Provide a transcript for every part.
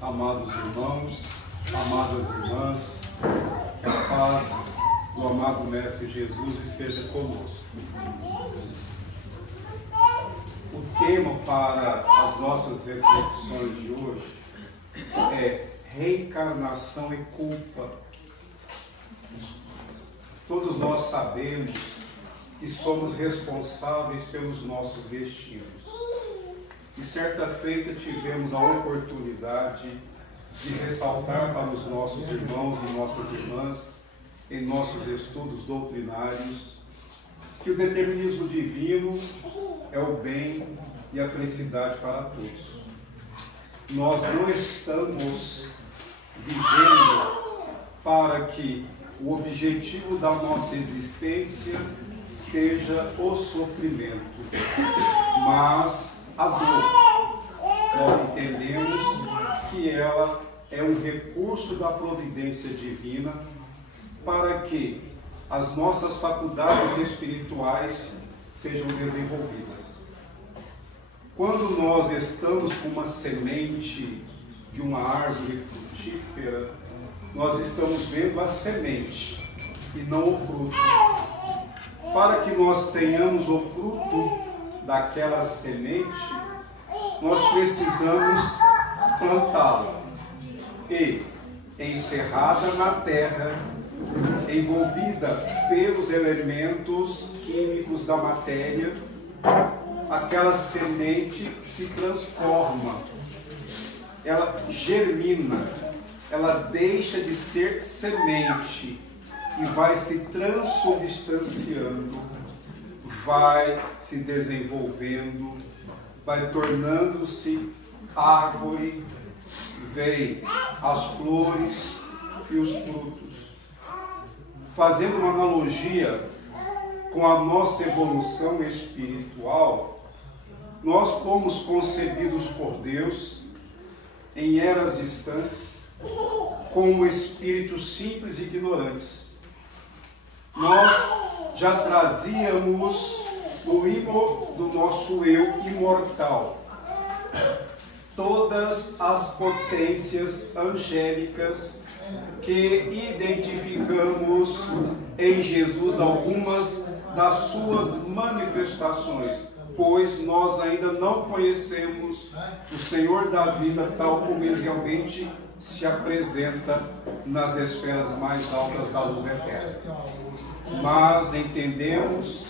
Amados irmãos, amadas irmãs, que a paz do amado Mestre Jesus esteja conosco. O tema para as nossas reflexões de hoje é reencarnação e culpa. Todos nós sabemos que somos responsáveis pelos nossos destinos. E certa feita tivemos a oportunidade de ressaltar para os nossos irmãos e nossas irmãs, em nossos estudos doutrinários, que o determinismo divino é o bem e a felicidade para todos. Nós não estamos vivendo para que o objetivo da nossa existência seja o sofrimento, mas a dor. Nós entendemos que ela é um recurso da providência divina para que as nossas faculdades espirituais sejam desenvolvidas. Quando nós estamos com uma semente de uma árvore frutífera, nós estamos vendo a semente e não o fruto. Para que nós tenhamos o fruto daquela semente, nós precisamos plantá-la e, encerrada na terra, envolvida pelos elementos químicos da matéria, aquela semente se transforma, ela germina, ela deixa de ser semente e vai se transubstanciando, vai se desenvolvendo, vai tornando-se árvore, vem as flores e os frutos. Fazendo uma analogia com a nossa evolução espiritual, nós fomos concebidos por Deus em eras distantes como espíritos simples e ignorantes. Nós já trazíamos no ímã do nosso eu imortal todas as potências angélicas que identificamos em Jesus, algumas das suas manifestações, pois nós ainda não conhecemos o Senhor da vida tal como ele realmente se apresenta nas esferas mais altas da luz eterna. Mas entendemos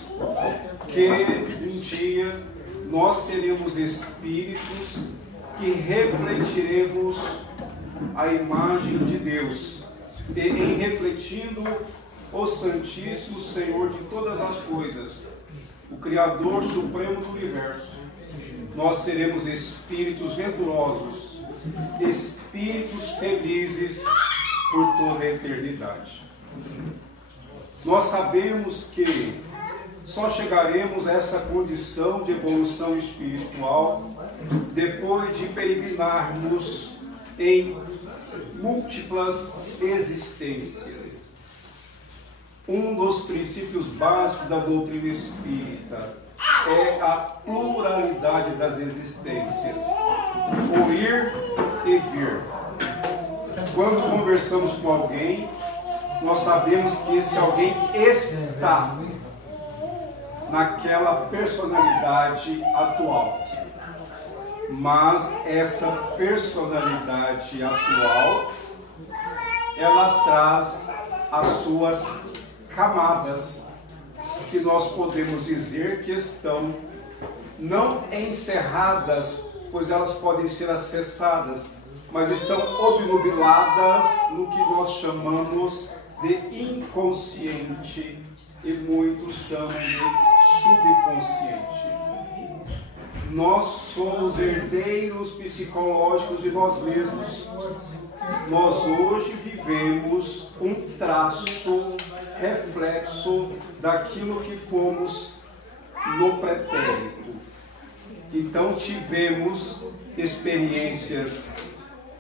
que um dia nós seremos espíritos que refletiremos a imagem de Deus, e em refletindo o Santíssimo Senhor de todas as coisas, o Criador Supremo do Universo, nós seremos espíritos venturosos, espíritos felizes por toda a eternidade. Nós sabemos que só chegaremos a essa condição de evolução espiritual depois de peregrinarmos em múltiplas existências. Um dos princípios básicos da doutrina espírita é a pluralidade das existências, o ir e vir. Quando conversamos com alguém, nós sabemos que esse alguém está naquela personalidade atual. Mas essa personalidade atual, ela traz as suas camadas, que nós podemos dizer que estão não encerradas, pois elas podem ser acessadas, mas estão obnubiladas no que nós chamamos de inconsciente e muitos chamam de subconsciente. Nós somos herdeiros psicológicos de nós mesmos. Nós hoje vivemos um traço, reflexo daquilo que fomos no pretérito. Então tivemos experiências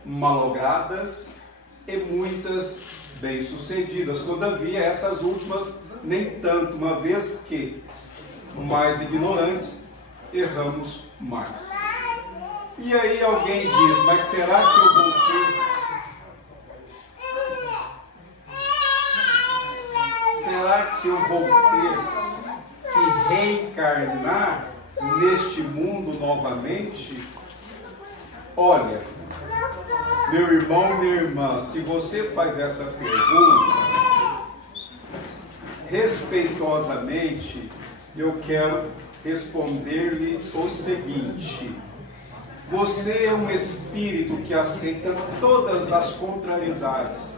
malogradas e muitas bem-sucedidas. Todavia, essas últimas nem tanto, uma vez que mais ignorantes, erramos mais. E aí alguém diz, mas será que eu vou ter... Será que eu vou ter que reencarnar neste mundo novamente? Olha, meu irmão, minha irmã, se você faz essa pergunta, respeitosamente, eu quero responder-lhe o seguinte: você é um espírito que aceita todas as contrariedades,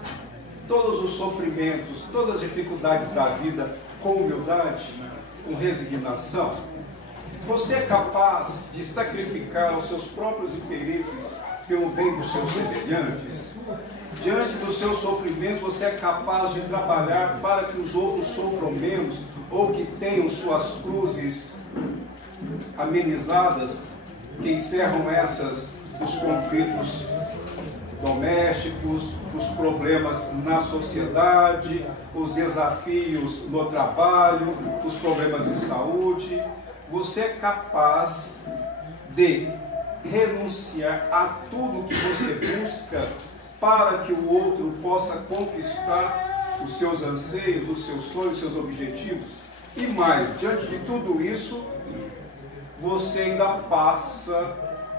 todos os sofrimentos, todas as dificuldades da vida com humildade, com resignação. Você é capaz de sacrificar os seus próprios interesses pelo bem dos seus semelhantes? Diante dos seus sofrimentos, você é capaz de trabalhar para que os outros sofram menos ou que tenham suas cruzes amenizadas, que encerram os conflitos domésticos, os problemas na sociedade, os desafios no trabalho, os problemas de saúde. Você é capaz de renunciar a tudo que você busca para que o outro possa conquistar os seus anseios, os seus sonhos, os seus objetivos. E mais, diante de tudo isso, você ainda passa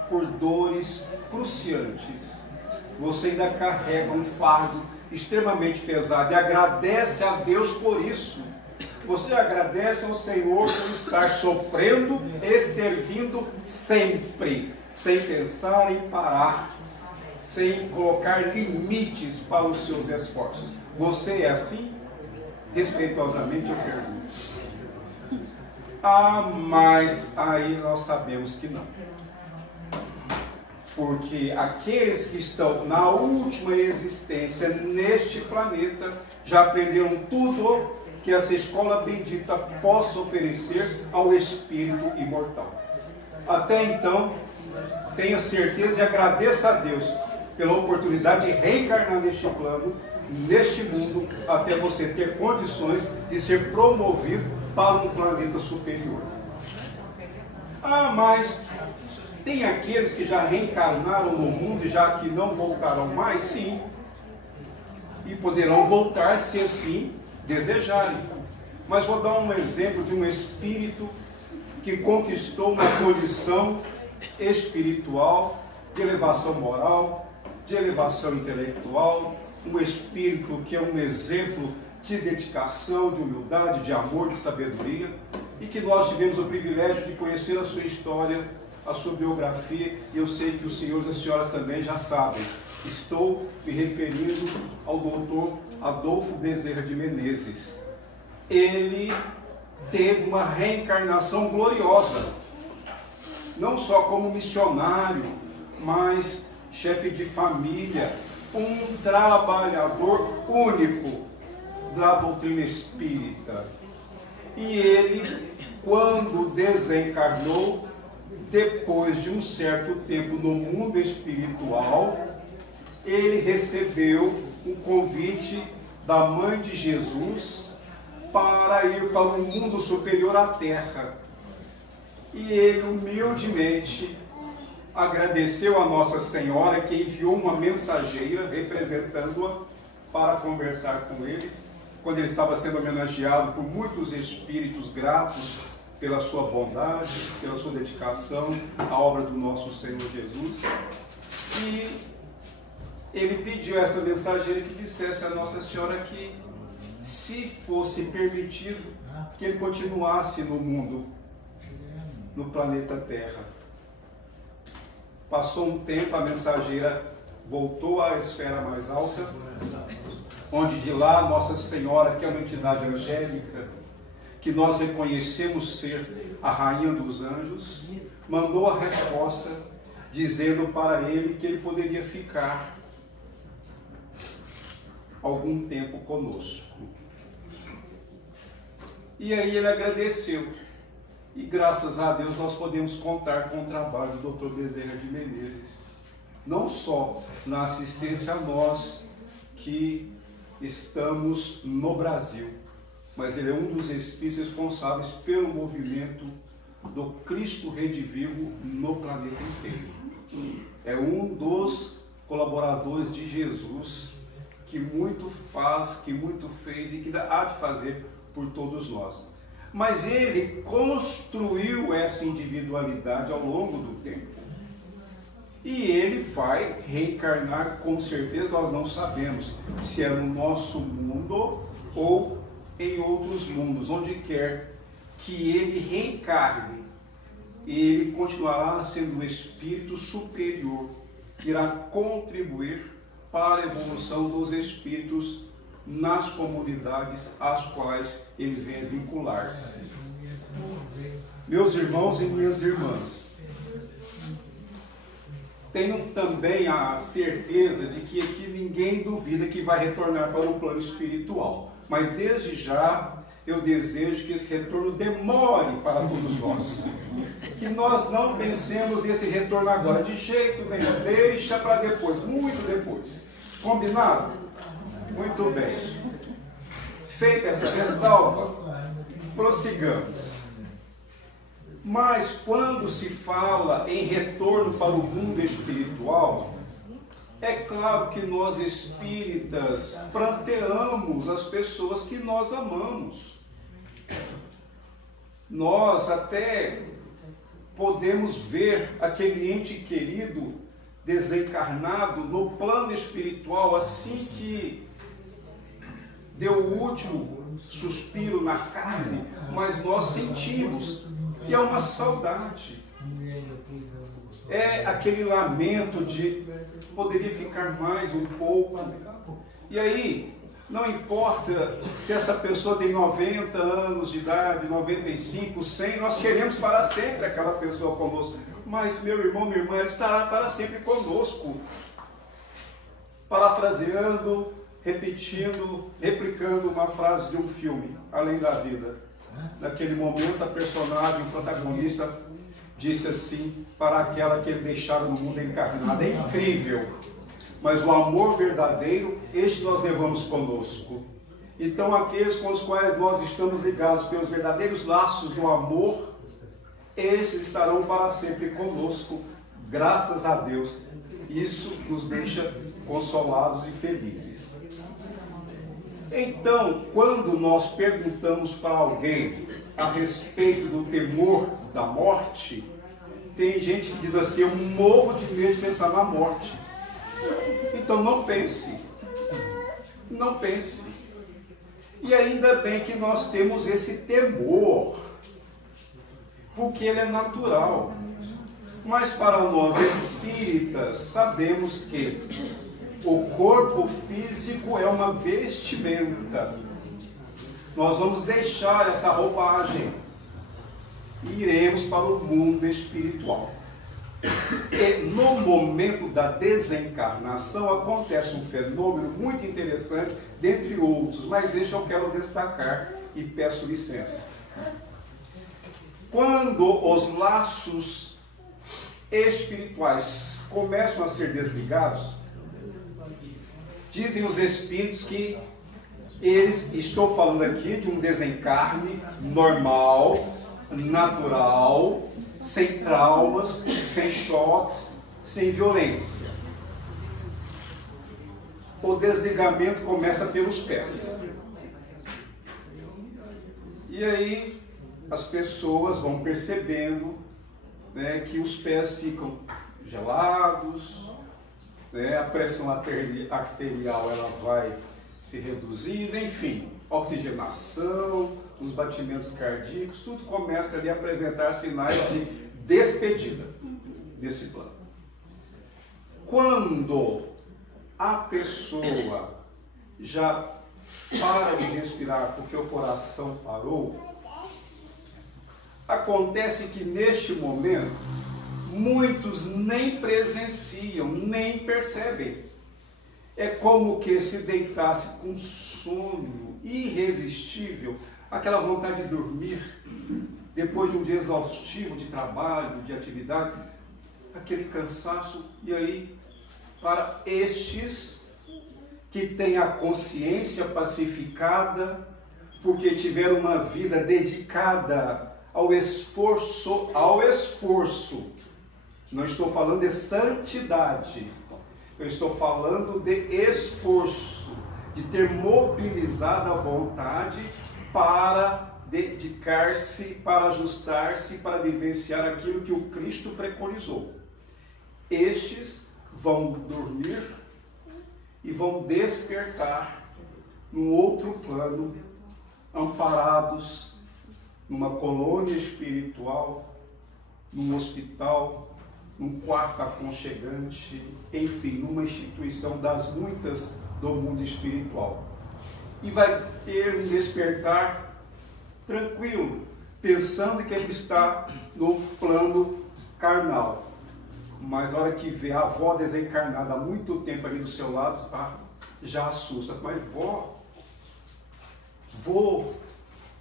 por dores cruciantes. Você ainda carrega um fardo extremamente pesado e agradece a Deus por isso. Você agradece ao Senhor por estar sofrendo e servindo sempre, sem pensar em parar, sem colocar limites para os seus esforços. Você é assim? Respeitosamente eu pergunto. Ah, mas aí nós sabemos que não. Porque aqueles que estão na última existência neste planeta já aprenderam tudo que essa escola bendita possa oferecer ao espírito imortal. Até então, tenha certeza e agradeça a Deus pela oportunidade de reencarnar neste plano, neste mundo, até você ter condições de ser promovido para um planeta superior. Ah, mas tem aqueles que já reencarnaram no mundo e já que não voltarão mais? Sim. E poderão voltar se assim desejarem. Mas vou dar um exemplo de um espírito que conquistou uma condição espiritual, de elevação moral, de elevação intelectual, um espírito que é um exemplo de dedicação, de humildade, de amor, de sabedoria, e que nós tivemos o privilégio de conhecer a sua história, a sua biografia, e eu sei que os senhores e as senhoras também já sabem. Estou me referindo ao doutor Adolfo Bezerra de Menezes. Ele teve uma reencarnação gloriosa, não só como missionário, mas chefe de família, um trabalhador único da doutrina espírita. E ele, quando desencarnou, depois de um certo tempo no mundo espiritual, ele recebeu um convite da Mãe de Jesus para ir para um mundo superior à Terra. E ele humildemente agradeceu a Nossa Senhora, que enviou uma mensageira representando-a para conversar com ele, quando ele estava sendo homenageado por muitos espíritos gratos pela sua bondade, pela sua dedicação à obra do nosso Senhor Jesus. E ele pediu a essa mensageira que dissesse a Nossa Senhora que, se fosse permitido, que ele continuasse no mundo, no planeta Terra. Passou um tempo, a mensageira voltou à esfera mais alta, onde de lá Nossa Senhora, que é uma entidade angélica, que nós reconhecemos ser a Rainha dos Anjos, mandou a resposta, dizendo para ele que ele poderia ficar algum tempo conosco. E aí ele agradeceu. E graças a Deus nós podemos contar com o trabalho do Dr. Bezerra de Menezes. Não só na assistência a nós que estamos no Brasil, mas ele é um dos espíritos responsáveis pelo movimento do Cristo Redivivo no planeta inteiro. É um dos colaboradores de Jesus que muito faz, que muito fez e que há de fazer por todos nós. Mas ele construiu essa individualidade ao longo do tempo. E ele vai reencarnar, com certeza nós não sabemos se é no nosso mundo ou em outros mundos, onde quer que ele reencarne, ele continuará sendo um espírito superior, que irá contribuir para a evolução dos espíritos nas comunidades às quais ele vem vincular-se. Meus irmãos e minhas irmãs, tenham também a certeza de que aqui ninguém duvida que vai retornar para o plano espiritual. Mas desde já eu desejo que esse retorno demore para todos nós. Que nós não pensemos nesse retorno agora, de jeito nenhum. Deixa para depois, muito depois. Combinado? Muito bem. Feita essa ressalva, prossigamos. Mas quando se fala em retorno para o mundo espiritual, é claro que nós espíritas pranteamos as pessoas que nós amamos. Nós até podemos ver aquele ente querido desencarnado no plano espiritual assim que deu o último suspiro na carne, mas nós sentimos, e é uma saudade. É aquele lamento de poderia ficar mais um pouco. E aí, não importa se essa pessoa tem 90 anos de idade, 95, 100, nós queremos para sempre aquela pessoa conosco. Mas, meu irmão, minha irmã, ela estará para sempre conosco. Parafraseando, repetindo, replicando uma frase de um filme, Além da Vida. Naquele momento, a personagem, o protagonista, disse assim para aquela que ele deixava no mundo encarnado: é incrível, mas o amor verdadeiro, este nós levamos conosco. Então, aqueles com os quais nós estamos ligados pelos verdadeiros laços do amor, esses estarão para sempre conosco, graças a Deus. Isso nos deixa consolados e felizes. Então, quando nós perguntamos para alguém a respeito do temor da morte, tem gente que diz assim: eu morro de medo de pensar na morte. Então não pense. Não pense. E ainda bem que nós temos esse temor, porque ele é natural. Mas para nós espíritas, sabemos que o corpo físico é uma vestimenta. Nós vamos deixar essa roupagem e iremos para o mundo espiritual. E no momento da desencarnação acontece um fenômeno muito interessante, dentre outros, mas este eu quero destacar e peço licença. Quando os laços espirituais começam a ser desligados, dizem os espíritos que eles, estou falando aqui de um desencarne normal, natural, sem traumas, sem choques, sem violência. O desligamento começa pelos pés. E aí as pessoas vão percebendo, né, que os pés ficam gelados, né, a pressão arterial ela vai se reduzindo, enfim, oxigenação, os batimentos cardíacos, tudo começa ali a apresentar sinais de despedida desse plano. Quando a pessoa já para de respirar porque o coração parou, acontece que neste momento muitos nem presenciam, nem percebem. É como que se deitasse com sono irresistível, aquela vontade de dormir, depois de um dia exaustivo de trabalho, de atividade, aquele cansaço. E aí, para estes que têm a consciência pacificada, porque tiveram uma vida dedicada ao esforço. Não estou falando de santidade, eu estou falando de esforço, de ter mobilizado a vontade para dedicar-se, para ajustar-se, para vivenciar aquilo que o Cristo preconizou. Estes vão dormir e vão despertar num outro plano, amparados numa colônia espiritual, num hospital, num quarto aconchegante, enfim, numa instituição das muitas do mundo espiritual. E vai ter um despertar tranquilo, pensando que ele está no plano carnal. Mas a hora que vê a avó desencarnada há muito tempo ali do seu lado, já assusta. Mas vô,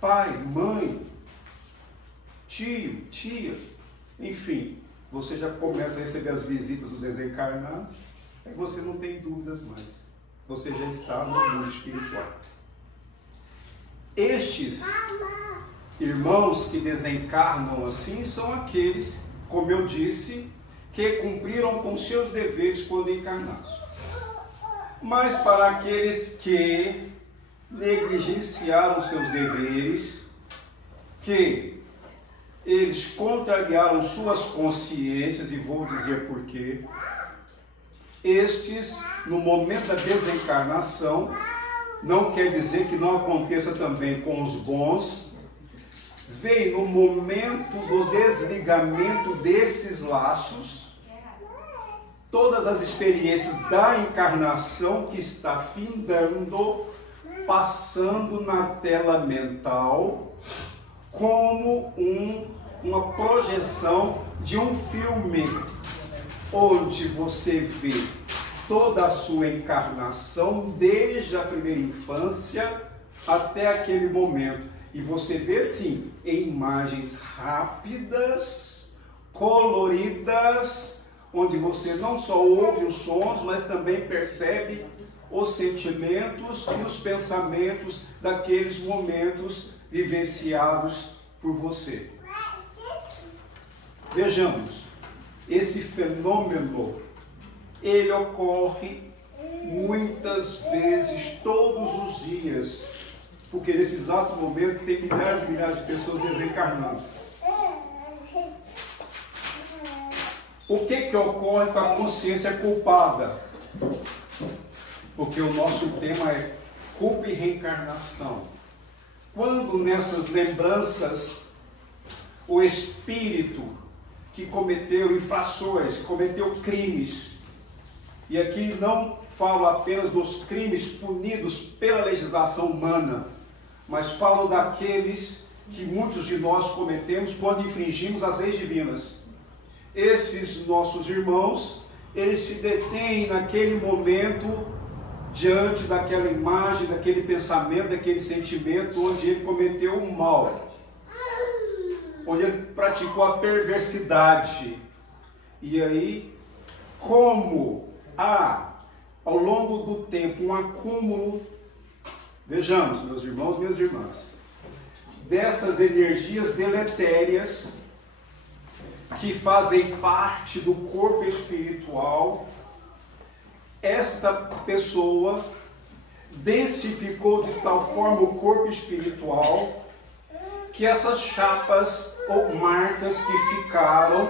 pai, mãe, tio, tia, enfim, você já começa a receber as visitas dos desencarnados, aí você não tem dúvidas mais. Você já está no mundo espiritual. Estes irmãos que desencarnam assim são aqueles, como eu disse, que cumpriram com seus deveres quando encarnados. Mas para aqueles que negligenciaram seus deveres, que eles contrariaram suas consciências, e vou dizer por quê, estes, no momento da desencarnação, não quer dizer que não aconteça também com os bons, vem no momento do desligamento desses laços, todas as experiências da encarnação que está findando, passando na tela mental, como uma projeção de um filme, onde você vê toda a sua encarnação, desde a primeira infância até aquele momento. E você vê, sim, em imagens rápidas, coloridas, onde você não só ouve os sons, mas também percebe os sentimentos e os pensamentos daqueles momentos vivenciados por você. Vejamos, esse fenômeno, ele ocorre muitas vezes, todos os dias, porque nesse exato momento tem milhares e milhares de pessoas desencarnando. O que ocorre com a consciência culpada? Porque o nosso tema é culpa e reencarnação. Quando nessas lembranças o espírito que cometeu infrações, que cometeu crimes, e aqui não falo apenas dos crimes punidos pela legislação humana, mas falo daqueles que muitos de nós cometemos quando infringimos as leis divinas. Esses nossos irmãos, eles se detêm naquele momento diante daquela imagem, daquele pensamento, daquele sentimento onde ele cometeu o mal, onde ele praticou a perversidade. E aí, como há, ao longo do tempo, um acúmulo, vejamos, meus irmãos, minhas irmãs, dessas energias deletérias que fazem parte do corpo espiritual, esta pessoa densificou de tal forma o corpo espiritual que essas chapas ou marcas que ficaram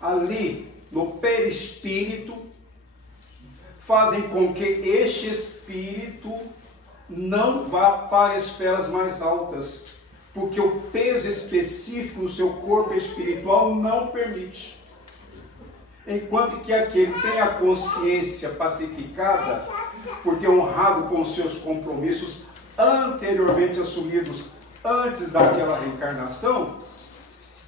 ali no perispírito fazem com que este espírito não vá para esferas mais altas, porque o peso específico no seu corpo espiritual não permite. Enquanto que aquele tem a consciência pacificada, por ter honrado com os seus compromissos anteriormente assumidos antes daquela reencarnação,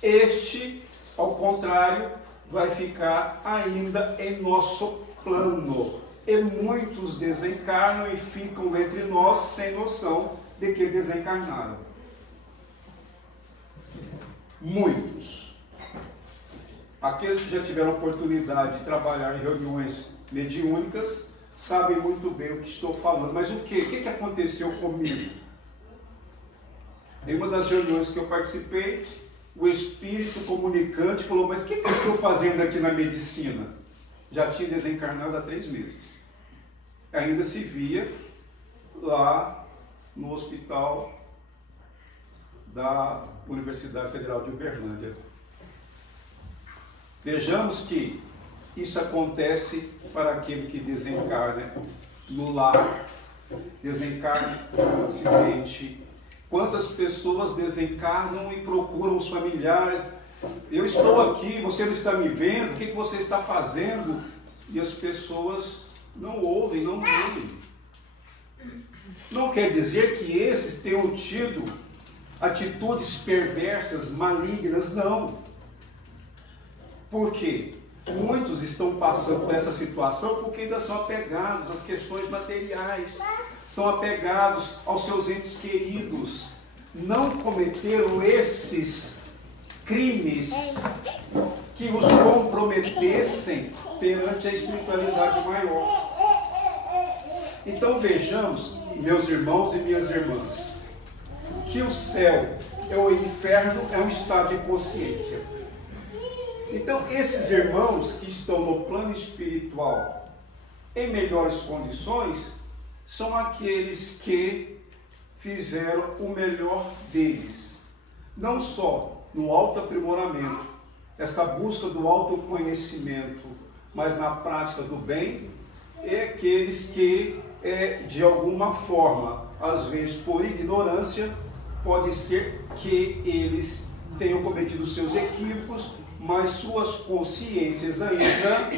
este, ao contrário, vai ficar ainda em nosso plano. E muitos desencarnam e ficam entre nós sem noção de que desencarnaram. Muitos. Aqueles que já tiveram oportunidade de trabalhar em reuniões mediúnicas sabem muito bem o que estou falando. Mas o que aconteceu comigo? Em uma das reuniões que eu participei, o espírito comunicante falou, mas o que eu estou fazendo aqui na medicina? Já tinha desencarnado há 3 meses. Ainda se via lá no hospital da Universidade Federal de Uberlândia. Vejamos que isso acontece para aquele que desencarna no lar, desencarna no acidente. Quantas pessoas desencarnam e procuram os familiares? Eu estou aqui, você não está me vendo, o que você está fazendo? E as pessoas não ouvem, não veem. Não quer dizer que esses tenham tido atitudes perversas, malignas, não. Por quê? Muitos estão passando por essa situação porque ainda são apegados às questões materiais, são apegados aos seus entes queridos, não cometeram esses crimes que os comprometessem perante a espiritualidade maior. Então vejamos, meus irmãos e minhas irmãs, que o céu e o inferno é um estado de consciência. Então, esses irmãos que estão no plano espiritual em melhores condições, são aqueles que fizeram o melhor deles. Não só no autoaprimoramento, essa busca do autoconhecimento, mas na prática do bem, é aqueles que, de alguma forma, às vezes por ignorância, pode ser que eles tenham cometido seus equívocos, mas suas consciências ainda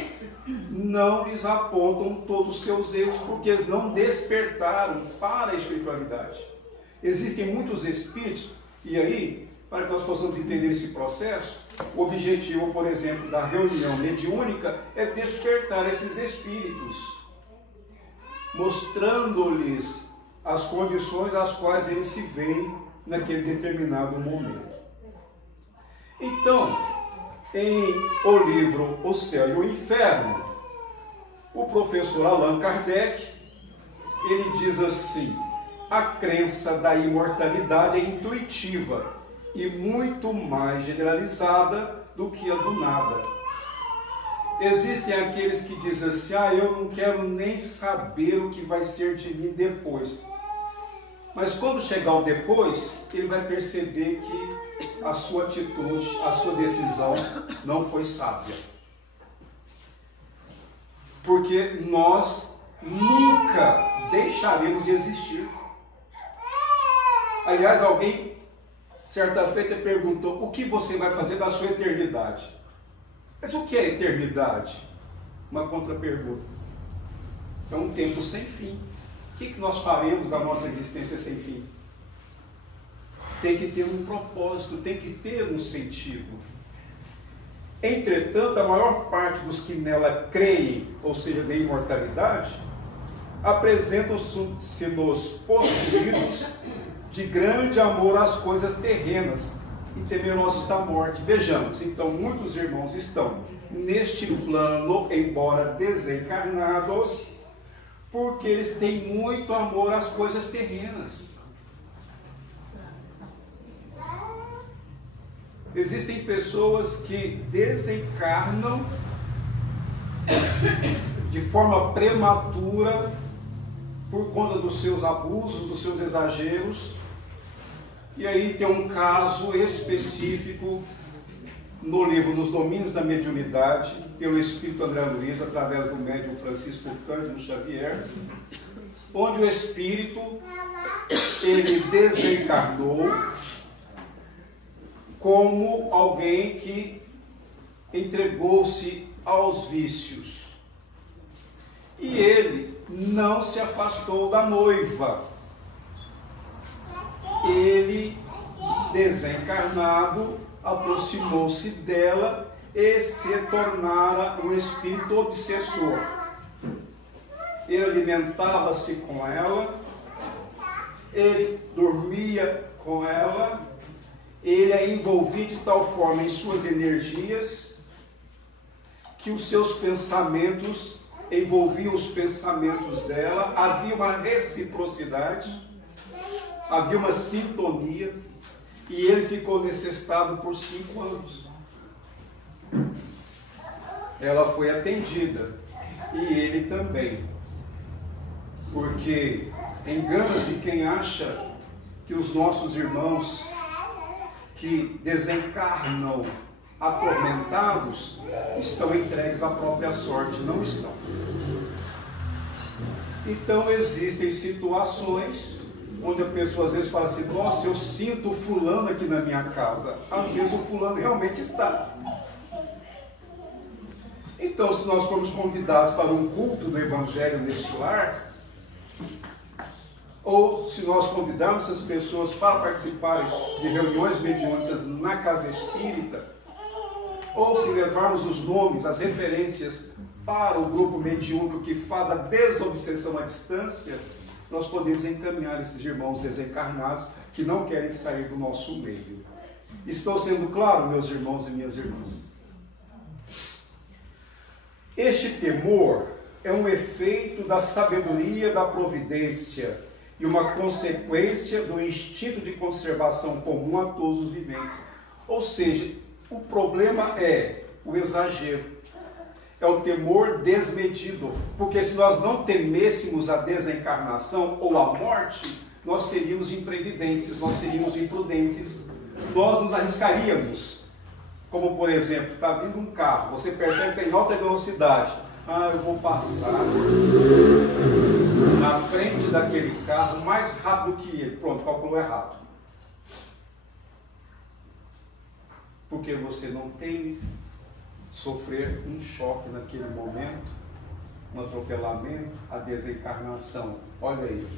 não lhes apontam todos os seus erros, porque eles não despertaram para a espiritualidade. Existem muitos espíritos, e aí, para que nós possamos entender esse processo, o objetivo, por exemplo, da reunião mediúnica é despertar esses espíritos, mostrando-lhes as condições às quais eles se veem naquele determinado momento. Então, em o livro O Céu e o Inferno, o professor Allan Kardec, ele diz assim: a crença da imortalidade é intuitiva e muito mais generalizada do que a do nada. Existem aqueles que dizem assim, eu não quero nem saber o que vai ser de mim depois. Mas quando chegar o depois, ele vai perceber que a sua atitude, a sua decisão não foi sábia. Porque nós nunca deixaremos de existir. Aliás, alguém, certa feita, perguntou, o que você vai fazer da sua eternidade? Mas o que é eternidade? Uma contra-pergunta. É um tempo sem fim. O que nós faremos da nossa existência sem fim? Tem que ter um propósito, tem que ter um sentido. Entretanto, a maior parte dos que nela creem, ou seja, na imortalidade, apresentam-se nos possuídos de grande amor às coisas terrenas e temerosos da morte. Vejamos, então, muitos irmãos estão neste plano, embora desencarnados, porque eles têm muito amor às coisas terrenas. Existem pessoas que desencarnam de forma prematura por conta dos seus abusos, dos seus exageros. E aí tem um caso específico no livro Nos Domínios da Mediunidade, pelo Espírito André Luiz, através do médium Francisco Cândido Xavier, onde o Espírito, ele desencarnou como alguém que entregou-se aos vícios. E ele não se afastou da noiva. Ele, desencarnado, aproximou-se dela e se tornara um espírito obsessor. Ele alimentava-se com ela, ele dormia com ela, ele a envolvia de tal forma em suas energias que os seus pensamentos envolviam os pensamentos dela, havia uma reciprocidade, havia uma sintonia. E ele ficou nesse estado por 5 anos. Ela foi atendida. E ele também. Porque engana-se quem acha que os nossos irmãos que desencarnam atormentados estão entregues à própria sorte. Não estão. Então existem situações onde a pessoa às vezes fala assim: nossa, eu sinto o fulano aqui na minha casa. Às vezes o fulano realmente está. Então, se nós formos convidados para um culto do Evangelho neste lar, ou se nós convidarmos essas pessoas para participarem de reuniões mediúnicas na casa espírita, ou se levarmos os nomes, as referências para o grupo mediúnico que faz a desobsessão à distância, nós podemos encaminhar esses irmãos desencarnados que não querem sair do nosso meio. Estou sendo claro, meus irmãos e minhas irmãs? Este temor é um efeito da sabedoria da providência e uma consequência do instinto de conservação comum a todos os viventes. Ou seja, o problema é o exagero. É o temor desmedido, porque se nós não temêssemos a desencarnação ou a morte, nós seríamos imprevidentes, nós seríamos imprudentes, nós nos arriscaríamos. Como, por exemplo, está vindo um carro, você percebe que tem alta velocidade. Ah, eu vou passar na frente daquele carro mais rápido que ele. Pronto, calculou errado. Porque você não tem sofrer um choque naquele momento, um atropelamento, a desencarnação. Olha aí,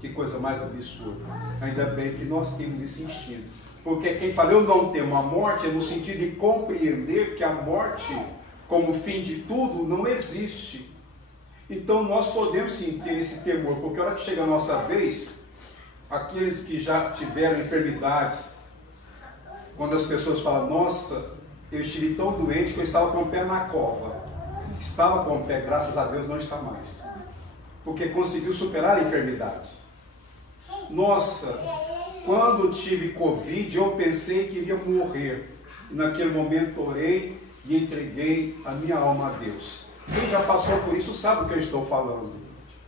que coisa mais absurda. Ainda bem que nós temos esse instinto, porque quem fala eu não temo a morte é no sentido de compreender que a morte, como fim de tudo, não existe. Então nós podemos sim ter esse temor, porque a hora que chega a nossa vez, aqueles que já tiveram enfermidades, quando as pessoas falam, nossa, eu estive tão doente que eu estava com o pé na cova. Estava com o pé, graças a Deus não está mais. Porque conseguiu superar a enfermidade. Nossa, quando tive Covid, eu pensei que iria morrer. E naquele momento orei e entreguei a minha alma a Deus. Quem já passou por isso sabe o que eu estou falando.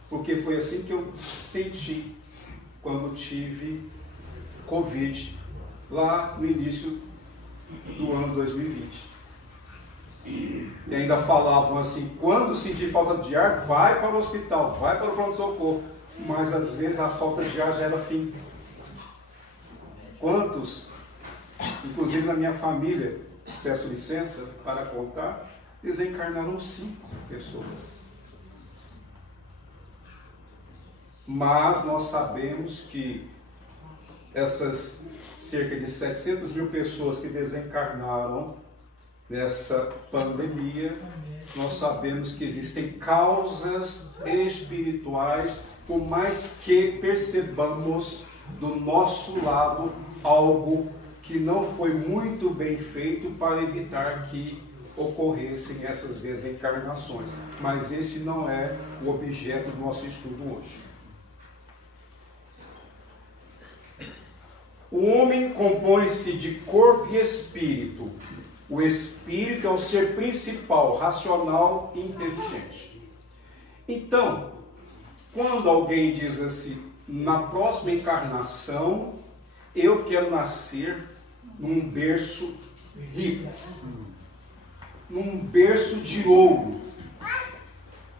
Porque foi assim que eu senti quando tive Covid, lá no início do ano 2020. E ainda falavam assim, quando sentir falta de ar, vai para o hospital, vai para o pronto-socorro. Mas às vezes a falta de ar já era fim. Quantos, inclusive na minha família, peço licença para contar, desencarnaram 5 pessoas. Mas nós sabemos que essas cerca de 700 mil pessoas que desencarnaram nessa pandemia, nós sabemos que existem causas espirituais, por mais que percebamos do nosso lado algo que não foi muito bem feito para evitar que ocorressem essas desencarnações. Mas esse não é o objeto do nosso estudo hoje. O homem compõe-se de corpo e espírito. O espírito é o ser principal, racional e inteligente. Então, quando alguém diz assim, na próxima encarnação, eu quero nascer num berço rico, num berço de ouro.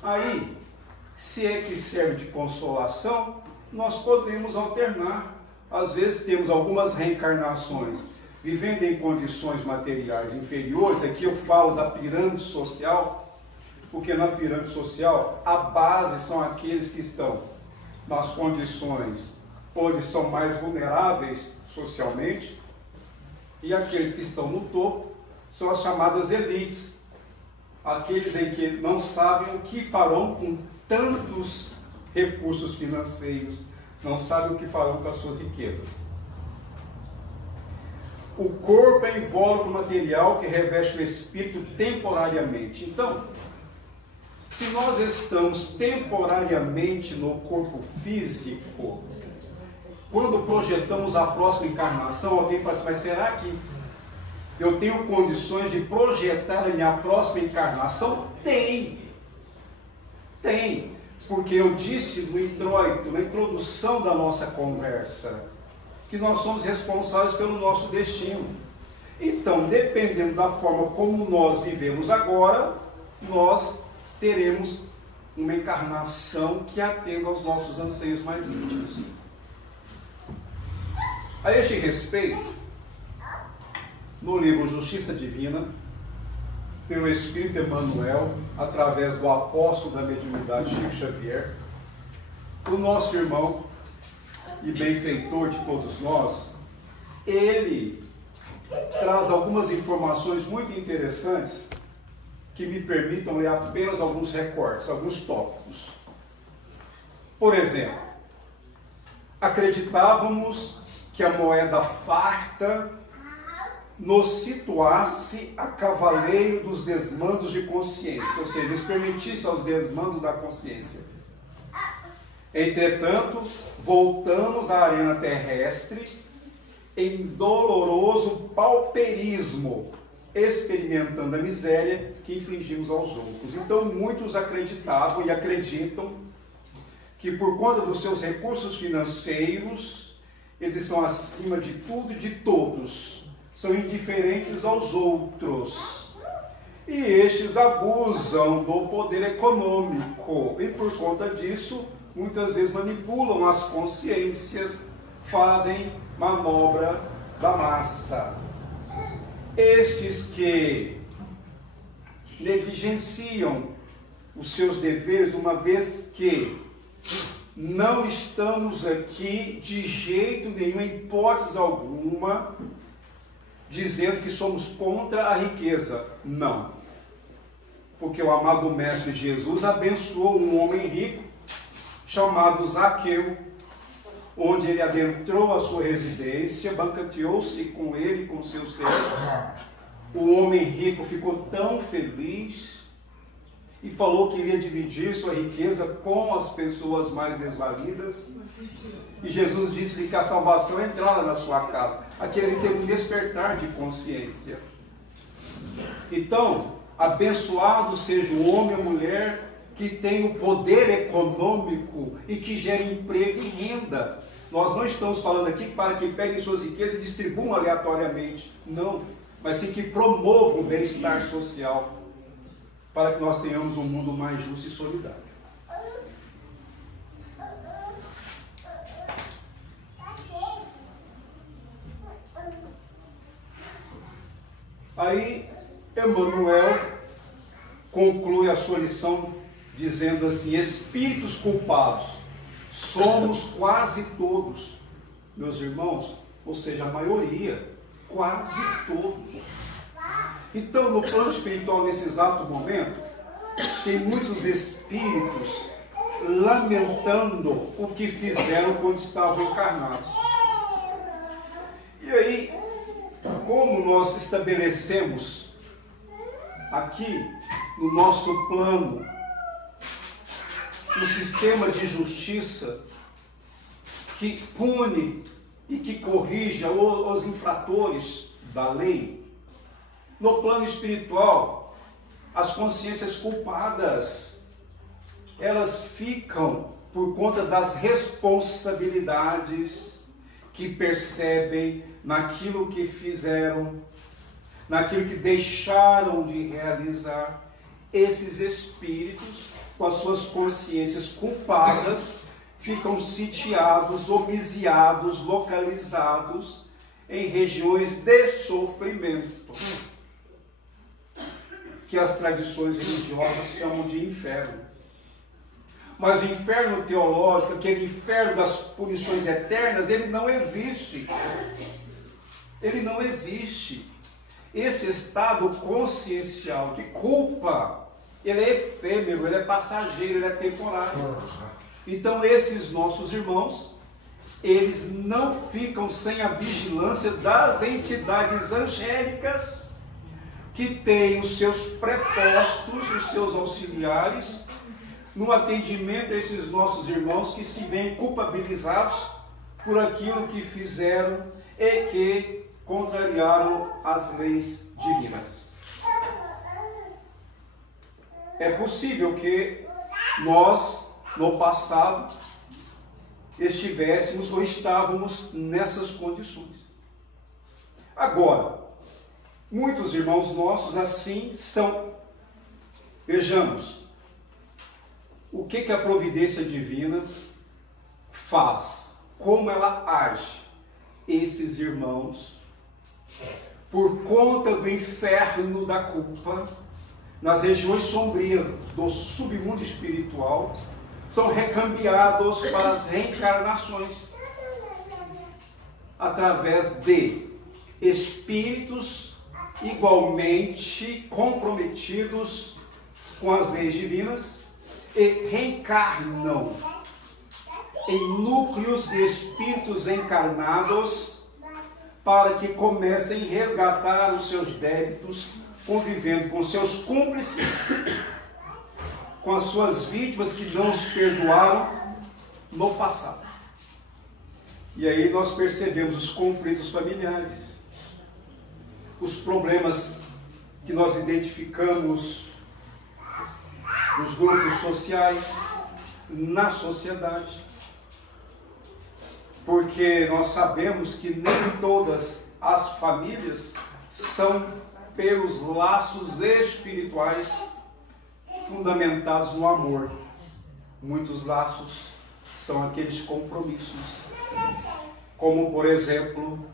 Aí, se é que serve de consolação, nós podemos alternar. Às vezes temos algumas reencarnações vivendo em condições materiais inferiores. Aqui eu falo da pirâmide social, porque na pirâmide social a base são aqueles que estão nas condições onde são mais vulneráveis socialmente, e aqueles que estão no topo são as chamadas elites, aqueles em que não sabem o que farão com tantos recursos financeiros, não sabem o que farão com as suas riquezas. O corpo é invólucro material que reveste o espírito temporariamente. Então, se nós estamos temporariamente no corpo físico, quando projetamos a próxima encarnação, alguém fala assim, mas será que eu tenho condições de projetar a minha próxima encarnação? Tem. Porque eu disse no introito, na introdução da nossa conversa, que nós somos responsáveis pelo nosso destino. Então, dependendo da forma como nós vivemos agora, nós teremos uma encarnação que atenda aos nossos anseios mais íntimos. A este respeito, no livro Justiça Divina, pelo Espírito Emmanuel, através do apóstolo da mediunidade Chico Xavier, o nosso irmão e benfeitor de todos nós, ele traz algumas informações muito interessantes que me permitam ler apenas alguns recortes, alguns tópicos. Por exemplo, acreditávamos que a moeda farta nos situasse a cavaleiro dos desmandos de consciência, ou seja, nos permitisse aos desmandos da consciência. Entretanto, voltamos à arena terrestre em doloroso pauperismo, experimentando a miséria que infligimos aos outros. Então, muitos acreditavam e acreditam que por conta dos seus recursos financeiros, eles são acima de tudo e de todos, são indiferentes aos outros. E estes abusam do poder econômico e por conta disso, muitas vezes manipulam as consciências, fazem manobra da massa. Estes que negligenciam os seus deveres, uma vez que não estamos aqui de jeito nenhum, em hipótese alguma, dizendo que somos contra a riqueza. Não. Porque o amado Mestre Jesus abençoou um homem rico chamado Zaqueu, onde ele adentrou a sua residência, banqueteou-se com ele e com seus servos. O homem rico ficou tão feliz e falou que iria dividir sua riqueza com as pessoas mais desvalidas. E Jesus disse-lhe que a salvação é entrada na sua casa. Aqui ele teve um despertar de consciência. Então, abençoado seja o homem ou mulher que tem o poder econômico e que gera emprego e renda. Nós não estamos falando aqui para que peguem suas riquezas e distribuam aleatoriamente. Não. Mas sim que promovam o bem-estar social para que nós tenhamos um mundo mais justo e solidário. Aí, Emmanuel conclui a sua lição dizendo assim: espíritos culpados, somos quase todos, meus irmãos, ou seja, a maioria, quase todos. Então, no plano espiritual, nesse exato momento, tem muitos espíritos lamentando o que fizeram quando estavam encarnados. E aí, como nós estabelecemos aqui no nosso plano, no sistema de justiça que pune e que corrija os infratores da lei, no plano espiritual, as consciências culpadas, elas ficam por conta das responsabilidades que percebem naquilo que fizeram, naquilo que deixaram de realizar. Esses espíritos, com as suas consciências culpadas, ficam sitiados, homiciados, localizados em regiões de sofrimento, que as tradições religiosas chamam de inferno. Mas o inferno teológico, aquele inferno das punições eternas, ele não existe. Ele não existe. Esse estado consciencial de culpa, ele é efêmero, ele é passageiro, ele é temporário. Então esses nossos irmãos, eles não ficam sem a vigilância das entidades angélicas, que têm os seus prepostos, os seus auxiliares, no atendimento a esses nossos irmãos que se veem culpabilizados por aquilo que fizeram e que contrariaram as leis divinas. É possível que nós, no passado, estivéssemos ou estávamos nessas condições. Agora, muitos irmãos nossos assim são. Vejamos, o que a providência divina faz, como ela age. Esses irmãos, por conta do inferno da culpa, nas regiões sombrias do submundo espiritual, são recambiados para as reencarnações através de espíritos igualmente comprometidos com as leis divinas e reencarnam em núcleos de espíritos encarnados para que comecem a resgatar os seus débitos, convivendo com seus cúmplices, com as suas vítimas que não os perdoaram no passado. E aí nós percebemos os conflitos familiares, os problemas que nós identificamos nos grupos sociais, na sociedade. Porque nós sabemos que nem todas as famílias são pelos laços espirituais fundamentados no amor. Muitos laços são aqueles compromissos, como por exemplo,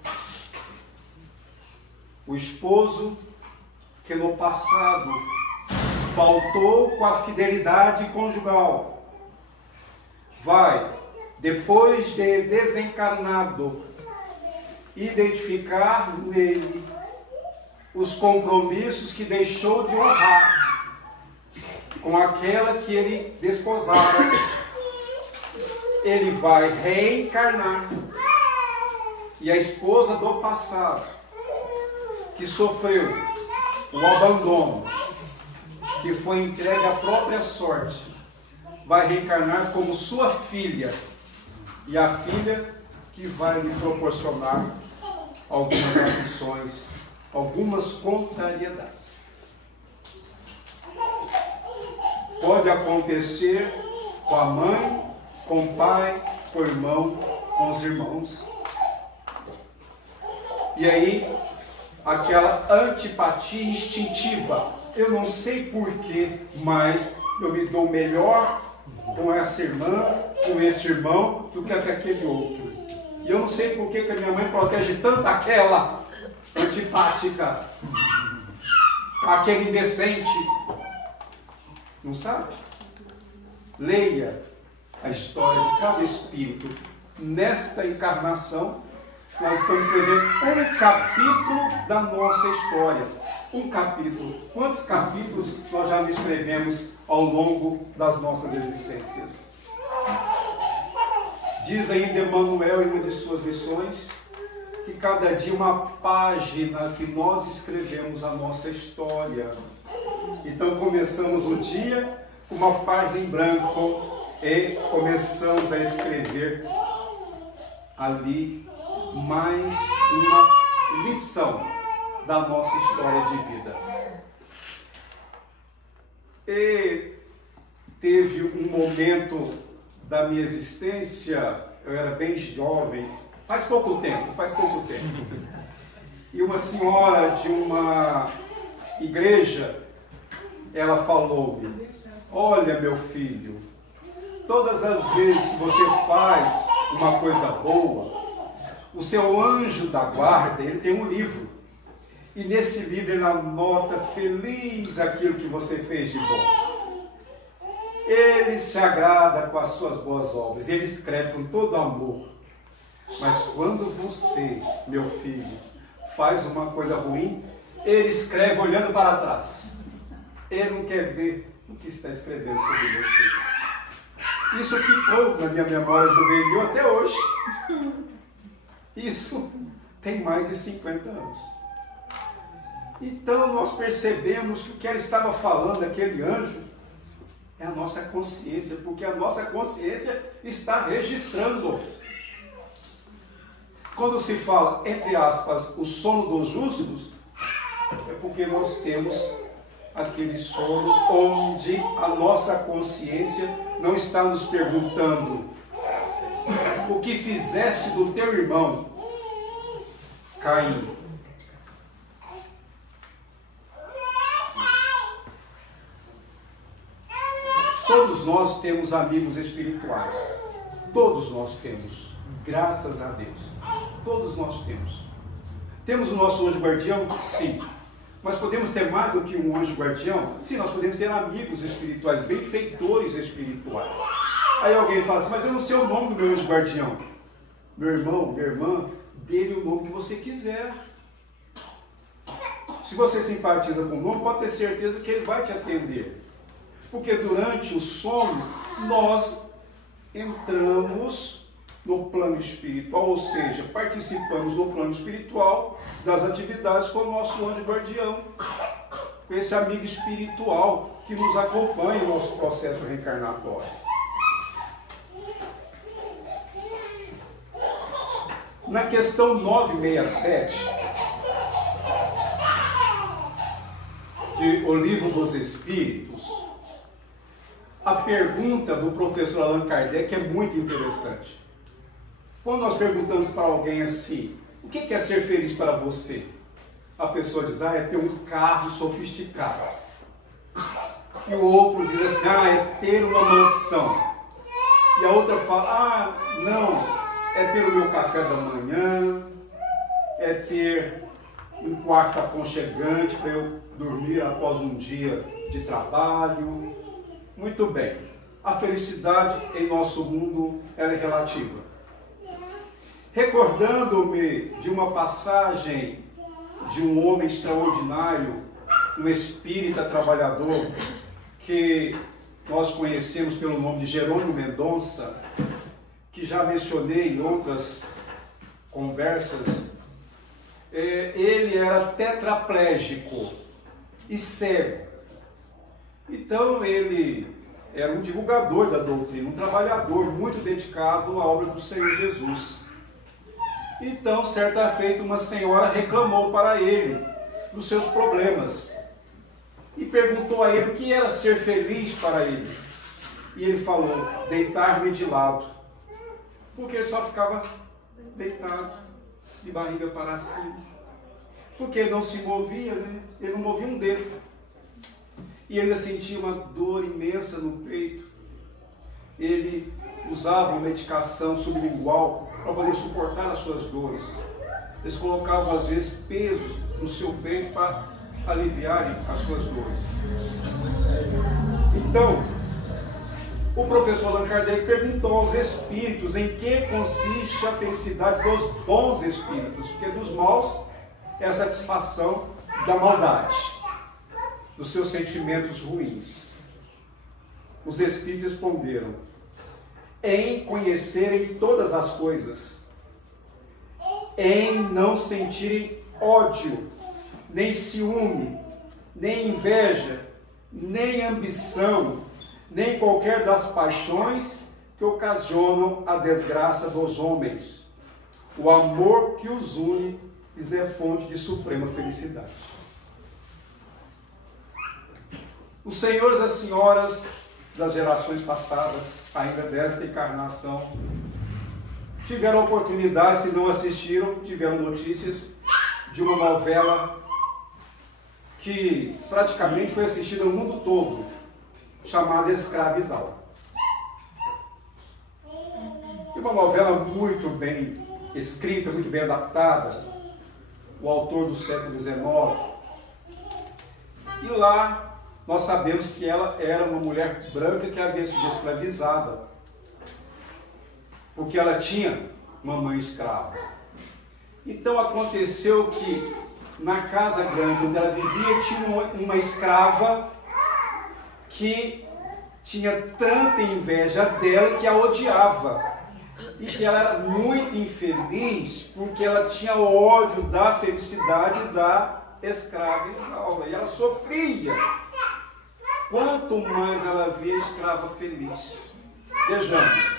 o esposo que no passado faltou com a fidelidade conjugal, vai, depois de desencarnado, identificar nele os compromissos que deixou de honrar com aquela que ele desposava. Ele vai reencarnar. E a esposa do passado, que sofreu o abandono, que foi entregue à própria sorte, vai reencarnar como sua filha. E a filha que vai lhe proporcionar algumas aflições, algumas contrariedades. Pode acontecer com a mãe, com o pai, com o irmão, com os irmãos. E aí, aquela antipatia instintiva. Eu não sei porquê, mas eu me dou melhor com essa irmã, com esse irmão, do que com aquele outro. E eu não sei porquê que a minha mãe protege tanto aquela antipática, aquele indecente. Não sabe? Leia a história de cada espírito. Nesta encarnação, nós estamos escrevendo um capítulo da nossa história. Um capítulo. Quantos capítulos nós já escrevemos ao longo das nossas existências? Diz ainda Emmanuel em uma de suas lições que cada dia uma página que nós escrevemos a nossa história. Então começamos o dia com uma página em branco e começamos a escrever ali mais uma lição da nossa história de vida. E teve um momento da minha existência, eu era bem jovem, faz pouco tempo. E uma senhora de uma igreja, ela falou-me: olha, meu filho, todas as vezes que você faz uma coisa boa, o seu anjo da guarda, ele tem um livro. E nesse livro ele anota feliz aquilo que você fez de bom. Ele se agrada com as suas boas obras, ele escreve com todo amor. Mas quando você, meu filho, faz uma coisa ruim, ele escreve olhando para trás. Ele não quer ver o que está escrevendo sobre você. Isso ficou na minha memória juvenil até hoje. Isso tem mais de 50 anos. Então nós percebemos que o que ela estava falando, aquele anjo, é a nossa consciência, porque a nossa consciência está registrando. Quando se fala, entre aspas, o sono dos justos, é porque nós temos aquele sono onde a nossa consciência não está nos perguntando o que fizeste do teu irmão Caim. Todos nós temos amigos espirituais. Todos nós temos. Graças a Deus. Todos nós temos. Temos o nosso anjo guardião? Sim. Mas podemos ter mais do que um anjo guardião? Sim, nós podemos ter amigos espirituais, benfeitores espirituais. Aí alguém fala assim, mas eu não sei o nome do meu anjo guardião. Meu irmão, minha irmã, dê-lhe o nome que você quiser. Se você simpatiza com o nome, pode ter certeza que ele vai te atender. Porque durante o sono, nós entramos no plano espiritual, ou seja, participamos no plano espiritual das atividades com o nosso anjo guardião, com esse amigo espiritual que nos acompanha no nosso processo reencarnatório. Na questão 967, de O Livro dos Espíritos, a pergunta do professor Allan Kardec é muito interessante. Quando nós perguntamos para alguém assim, o que é ser feliz para você? A pessoa diz, é ter um carro sofisticado. E o outro diz assim, é ter uma mansão. E a outra fala, não, é ter o meu café da manhã, é ter um quarto aconchegante para eu dormir após um dia de trabalho. Muito bem, a felicidade em nosso mundo ela é relativa. Recordando-me de uma passagem de um homem extraordinário, um espírita trabalhador, que nós conhecemos pelo nome de Jerônimo Mendonça, que já mencionei em outras conversas, ele era tetraplégico e cego. Então ele era um divulgador da doutrina, um trabalhador muito dedicado à obra do Senhor Jesus. Então, certa feita, uma senhora reclamou para ele dos seus problemas e perguntou a ele o que era ser feliz para ele. E ele falou, deitar-me de lado, porque ele só ficava deitado, de barriga para cima, porque ele não se movia, ele não movia um dedo. E ele sentia uma dor imensa no peito. Ele usava uma medicação sublingual para poder suportar as suas dores. Eles colocavam, às vezes, pesos no seu peito para aliviarem as suas dores. Então, o professor Allan Kardec perguntou aos espíritos em que consiste a felicidade dos bons espíritos, porque dos maus é a satisfação da maldade, dos seus sentimentos ruins. Os espíritos responderam, em conhecerem todas as coisas, em não sentirem ódio, nem ciúme, nem inveja, nem ambição, nem qualquer das paixões que ocasionam a desgraça dos homens. O amor que os une lhes é fonte de suprema felicidade. Os senhores e as senhoras das gerações passadas, ainda desta encarnação, tiveram a oportunidade, se não assistiram, tiveram notícias de uma novela que praticamente foi assistida no mundo todo, chamada Escravizal. É uma novela muito bem escrita, muito bem adaptada, o autor do século XIX. E lá nós sabemos que ela era uma mulher branca que havia sido escravizada, porque ela tinha uma mãe escrava. Então aconteceu que na casa grande onde ela vivia tinha uma escrava que tinha tanta inveja dela que a odiava. E que ela era muito infeliz porque ela tinha ódio da felicidade da escrava Isaura. E ela sofria quanto mais ela via a escrava feliz. Vejamos.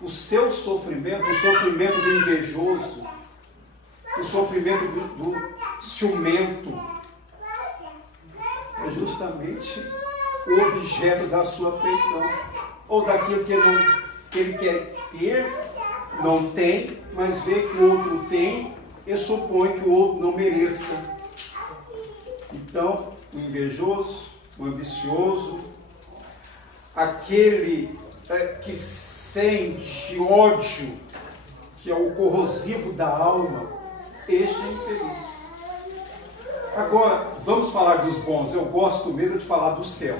o seu sofrimento, o sofrimento do invejoso, o sofrimento do ciumento, é justamente o objeto da sua afeição, ou daquilo que ele quer ter, não tem, mas vê que o outro tem e supõe que o outro não mereça. Então, o invejoso, o ambicioso, aquele que sente ódio, que é o corrosivo da alma, este é infeliz. Agora, vamos falar dos bons. Eu gosto mesmo de falar do céu.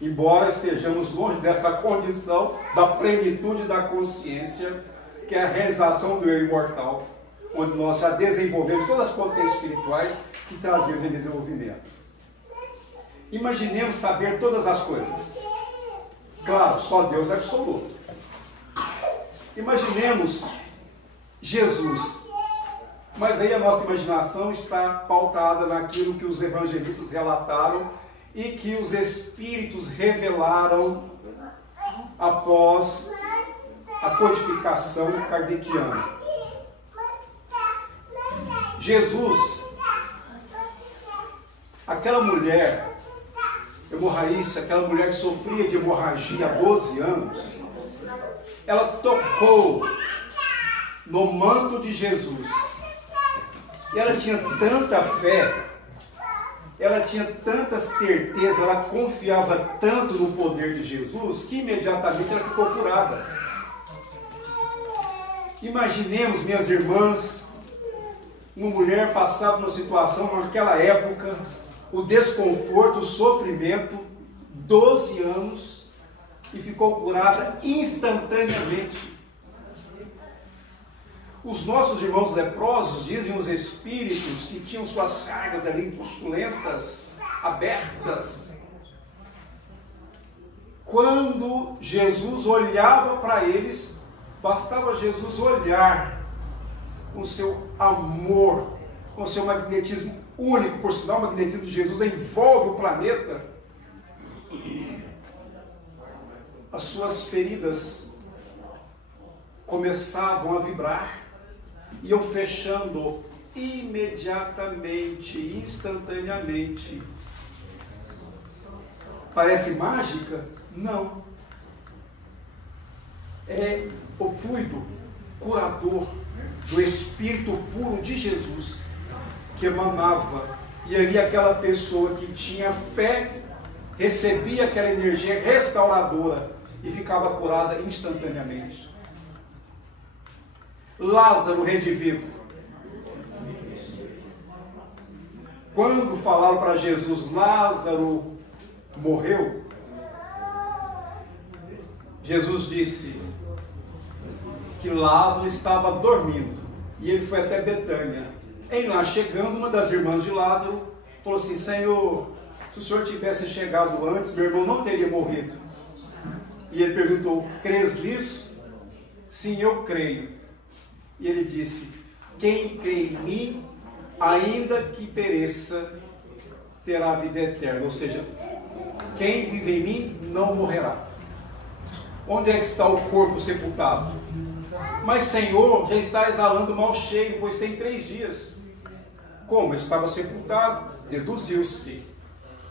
Embora estejamos longe dessa condição da plenitude da consciência, que é a realização do eu imortal, onde nós já desenvolvemos todas as potências espirituais que trazemos em desenvolvimento. Imaginemos saber todas as coisas. Claro, só Deus é absoluto. Imaginemos Jesus. Mas aí a nossa imaginação está pautada naquilo que os evangelistas relataram e que os espíritos revelaram após a codificação kardeciana. Jesus, aquela mulher hemorraísta, aquela mulher que sofria de hemorragia há 12 anos, ela tocou no manto de Jesus. E ela tinha tanta fé, ela tinha tanta certeza, ela confiava tanto no poder de Jesus, que imediatamente ela ficou curada. Imaginemos, minhas irmãs, uma mulher passar por uma situação naquela época, o desconforto, o sofrimento, 12 anos, e ficou curada instantaneamente. Os nossos irmãos leprosos, dizem os espíritos, que tinham suas chagas ali pustulentas, abertas. Quando Jesus olhava para eles, bastava Jesus olhar com seu amor, com seu magnetismo único, por sinal o magnetismo de Jesus envolve o planeta, as suas feridas começavam a vibrar, iam fechando imediatamente, instantaneamente. Parece mágica? Não. É o fluido curador do Espírito puro de Jesus que emanava. E ali aquela pessoa que tinha fé recebia aquela energia restauradora e ficava curada instantaneamente. Lázaro redivivo. Quando falaram para Jesus, Lázaro morreu, Jesus disse que Lázaro estava dormindo. E ele foi até Betânia. Em lá chegando, uma das irmãs de Lázaro falou assim: Senhor, se o Senhor tivesse chegado antes, meu irmão não teria morrido. E ele perguntou: crês nisso? Sim, eu creio. E ele disse: quem crê em mim, ainda que pereça, terá a vida eterna. Ou seja, quem vive em mim não morrerá. Onde é que está o corpo sepultado? Mas Senhor, já está exalando mau cheiro, pois tem 3 dias. Como estava sepultado, deduziu-se.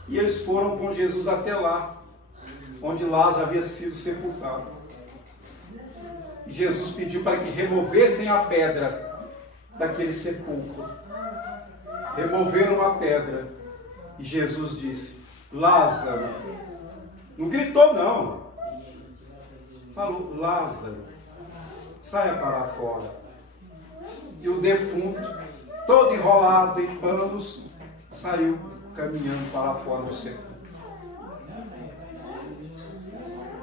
E eles foram com Jesus até lá, onde Lázaro havia sido sepultado. E Jesus pediu para que removessem a pedra daquele sepulcro. Removeram a pedra. E Jesus disse: Lázaro. Não gritou não. Falou: Lázaro, saia para fora. E o defunto, todo enrolado em panos, saiu caminhando para fora do sepulcro.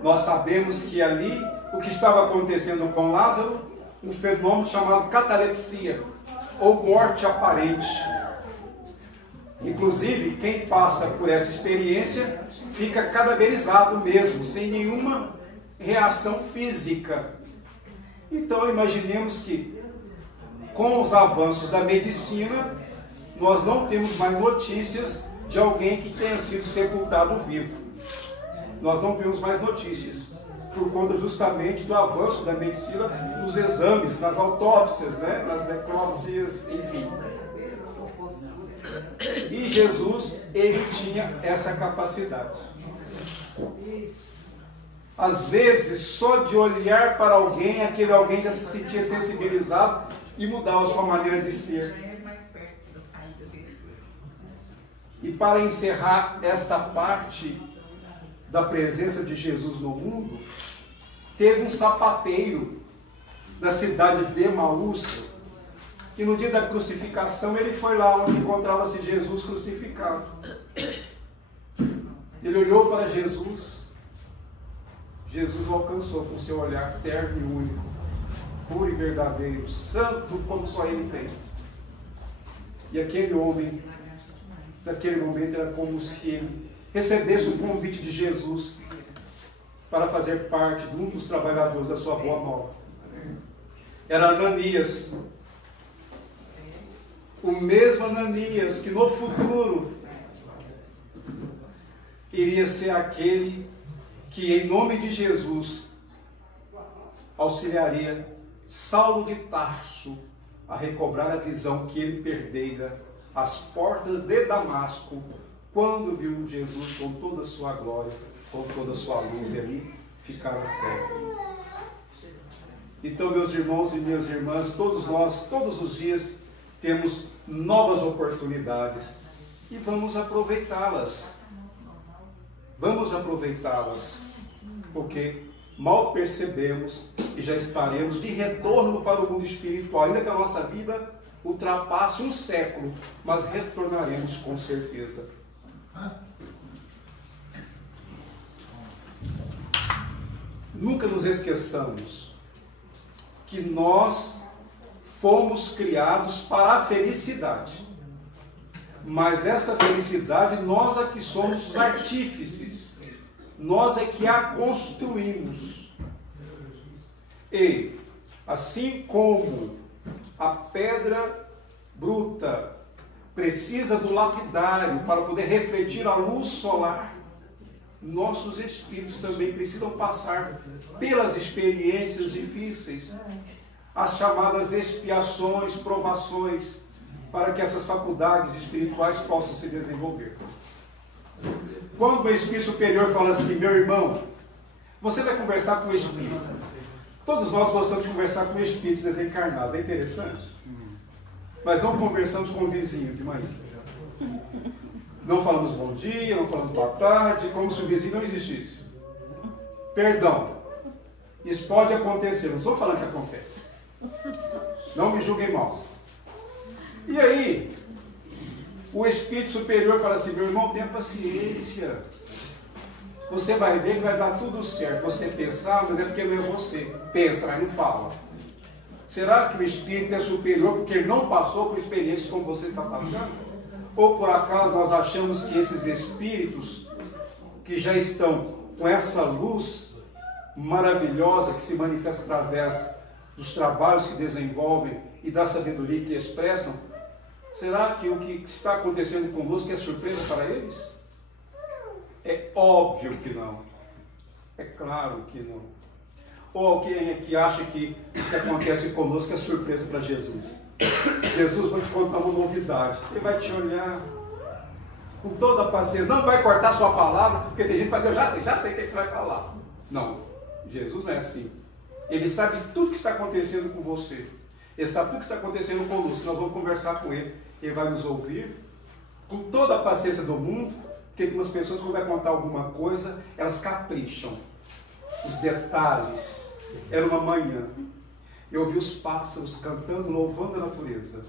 Nós sabemos que ali, o que estava acontecendo com Lázaro, um fenômeno chamado catalepsia, ou morte aparente. Inclusive, quem passa por essa experiência fica cadaverizado mesmo, sem nenhuma reação física. Então, imaginemos que, com os avanços da medicina, nós não temos mais notícias de alguém que tenha sido sepultado vivo. Nós não temos mais notícias. por conta justamente do avanço da medicina nos exames, nas autópsias, né? Nas necrópsias, enfim. E Jesus, ele tinha essa capacidade. Às vezes, só de olhar para alguém, aquele alguém já se sentia sensibilizado e mudava a sua maneira de ser. E para encerrar esta parte da presença de Jesus no mundo, teve um sapateiro da cidade de Emaús, que no dia da crucificação ele foi lá onde encontrava-se Jesus crucificado. Ele olhou para Jesus, Jesus o alcançou com seu olhar terno e único, puro e verdadeiro, santo como só ele tem. E aquele homem, naquele momento, era como se ele recebesse o convite de Jesus para fazer parte de um dos trabalhadores da sua boa nova. Era Ananias. O mesmo Ananias que no futuro iria ser aquele que, em nome de Jesus, auxiliaria Saulo de Tarso a recobrar a visão que ele perdera às portas de Damasco, quando viu Jesus com toda a sua glória, com toda a sua luz, e ali ficara cego. Então, meus irmãos e minhas irmãs, todos nós, todos os dias, temos novas oportunidades e vamos aproveitá-las. Vamos aproveitá-las, porque mal percebemos que já estaremos de retorno para o mundo espiritual, ainda que a nossa vida ultrapasse um século, mas retornaremos com certeza. Nunca nos esqueçamos que nós fomos criados para a felicidade. Mas essa felicidade, nós é que somos os artífices. Nós é que a construímos. E, assim como a pedra bruta precisa do lapidário para poder refletir a luz solar, nossos espíritos também precisam passar pelas experiências difíceis, as chamadas expiações, provações, para que essas faculdades espirituais possam se desenvolver. Quando o espírito superior fala assim: meu irmão, você vai conversar com o espírito. Todos nós gostamos de conversar com espíritos desencarnados, é interessante? Mas não conversamos com o vizinho de manhã. Não falamos bom dia, não falamos boa tarde, como se o vizinho não existisse. Perdão, isso pode acontecer, não estou falando que acontece. Não me julguem mal. E aí, o espírito superior fala assim: meu irmão, tenha paciência. Você vai ver que vai dar tudo certo. Você pensar, mas é porque não é você. Pensa, mas não fala. Será que o espírito é superior porque ele não passou por experiências como você está passando? Ou por acaso nós achamos que esses espíritos que já estão com essa luz maravilhosa que se manifesta através dos trabalhos que desenvolvem e da sabedoria que expressam, será que o que está acontecendo conosco é surpresa para eles? É óbvio que não. É claro que não. Ou alguém que acha que o que acontece conosco é surpresa para Jesus. Jesus vai te contar uma novidade. Ele vai te olhar com toda a paciência. Não vai cortar sua palavra, porque tem gente que vai dizer: eu já sei o que você vai falar. Não, Jesus não é assim. Ele sabe tudo que está acontecendo com você. Ele sabe tudo que está acontecendo conosco. Nós vamos conversar com ele. Ele vai nos ouvir com toda a paciência do mundo. Porque tem umas pessoas, quando vai contar alguma coisa, elas capricham. Os detalhes. Era uma manhã. Eu ouvi os pássaros cantando, louvando a natureza.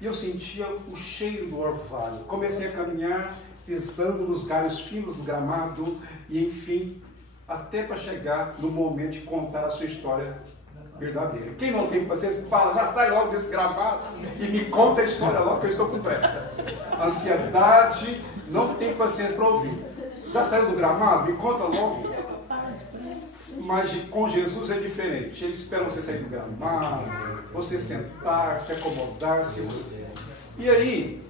E eu sentia o cheiro do orvalho. Comecei a caminhar, pisando nos galhos finos do gramado. E enfim, até para chegar no momento de contar a sua história verdadeira. Quem não tem paciência, fala: já sai logo desse gramado e me conta a história logo, que eu estou com pressa. Ansiedade, não tem paciência para ouvir. Já saiu do gramado? Me conta logo. Mas com Jesus é diferente. Ele espera você sair do gramado, você sentar, se acomodar, se... E aí,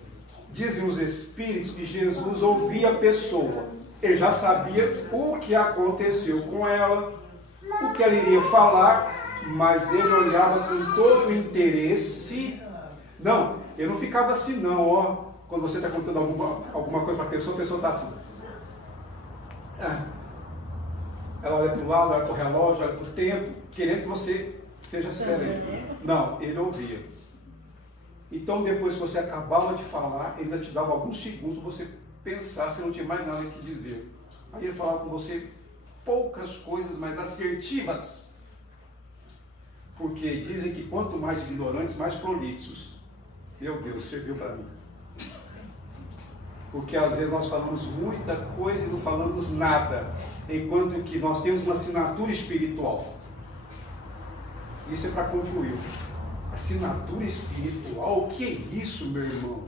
dizem os espíritos que Jesus ouvia a pessoa. Ele já sabia o que aconteceu com ela, o que ela iria falar, mas ele olhava com todo o interesse. Não, ele não ficava assim não, ó. Quando você está contando alguma coisa para a pessoa está assim. Ela olha para o lado, olha para o relógio, olha para o tempo, querendo que você seja sereno. Não, ele ouvia. Então, depois que você acabava de falar, ele ainda te dava alguns segundos para você pensar se não tinha mais nada que dizer. Aí ele falava com você poucas coisas mais assertivas. Porque dizem que quanto mais ignorantes, mais prolixos. Meu Deus, serviu para mim. Porque às vezes nós falamos muita coisa e não falamos nada, enquanto que nós temos uma assinatura espiritual. Isso é para concluir. Assinatura espiritual, o que é isso, meu irmão?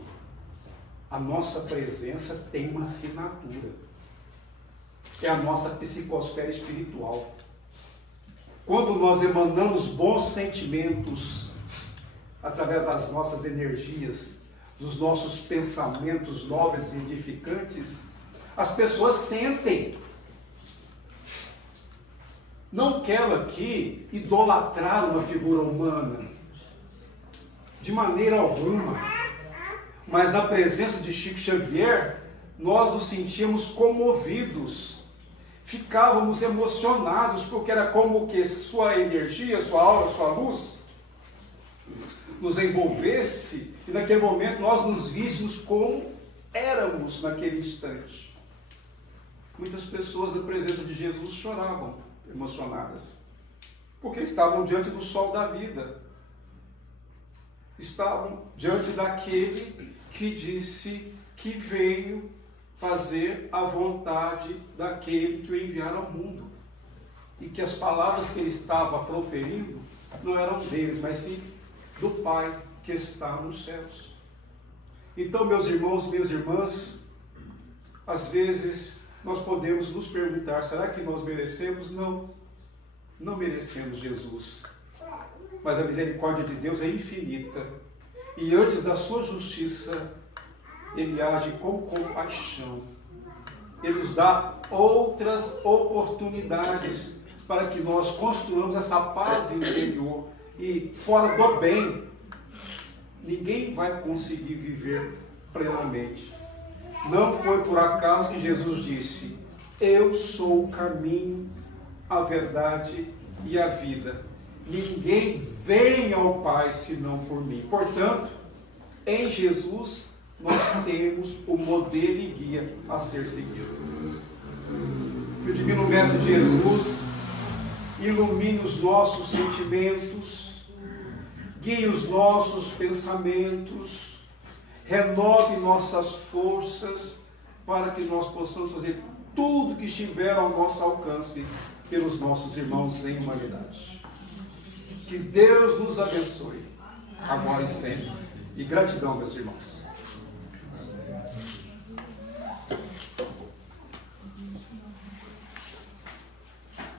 A nossa presença tem uma assinatura. É a nossa psicosfera espiritual. Quando nós emanamos bons sentimentos através das nossas energias, dos nossos pensamentos nobres e edificantes, as pessoas sentem. Não quero aqui idolatrar uma figura humana, de maneira alguma, mas na presença de Chico Xavier, nós nos sentíamos comovidos, ficávamos emocionados, porque era como que sua energia, sua aura, sua luz nos envolvesse, e naquele momento nós nos víssemos como éramos naquele instante. Muitas pessoas na presença de Jesus choravam, emocionadas, porque estavam diante do sol da vida, estavam diante daquele que disse que veio fazer a vontade daquele que o enviara ao mundo, e que as palavras que ele estava proferindo não eram deles, mas sim do Pai que está nos céus. Então, meus irmãos, minhas irmãs, às vezes nós podemos nos perguntar, será que nós merecemos? Não, não merecemos Jesus. Mas a misericórdia de Deus é infinita. E antes da sua justiça, Ele age com compaixão. Ele nos dá outras oportunidades para que nós construamos essa paz interior. E fora do bem, ninguém vai conseguir viver plenamente. Não foi por acaso que Jesus disse: eu sou o caminho, a verdade e a vida. Ninguém vem ao Pai senão por mim. Portanto, em Jesus nós temos o modelo e guia a ser seguido. Que o Divino Mestre Jesus ilumine os nossos sentimentos, guie os nossos pensamentos, renove nossas forças, para que nós possamos fazer tudo que estiver ao nosso alcance pelos nossos irmãos em humanidade. Que Deus nos abençoe, agora e sempre. E gratidão, meus irmãos.